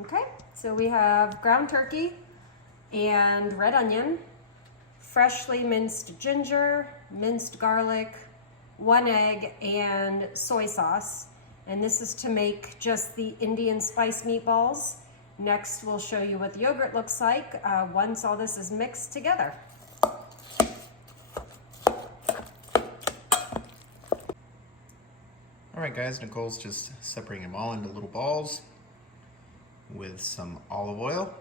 Okay, so we have ground turkey and red onion, freshly minced ginger, minced garlic, 1 egg, and soy sauce. And this is to make just the Indian spice meatballs. Next, we'll show you what the yogurt looks like once all this is mixed together. All right, guys, Nicole's just separating them all into little balls with some olive oil.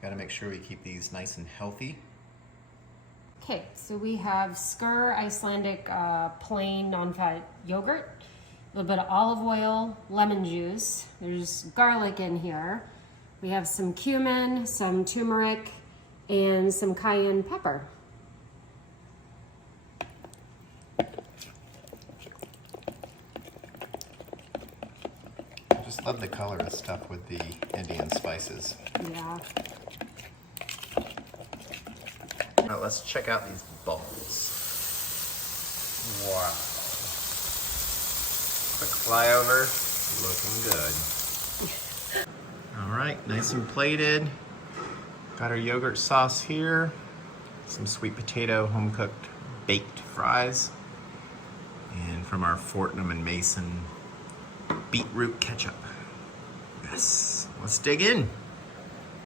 Got to make sure we keep these nice and healthy. Okay, so we have Skyr Icelandic plain non-fat yogurt, a little bit of olive oil, lemon juice. There's garlic in here. We have some cumin, some turmeric, and some cayenne pepper. I just love the color of stuff with the Indian spices. Yeah. Now let's check out these balls. Wow. Quick flyover, looking good. All right, nice and plated. Got our yogurt sauce here. Some sweet potato home-cooked baked fries. And from our Fortnum and Mason beetroot ketchup. Yes, let's dig in.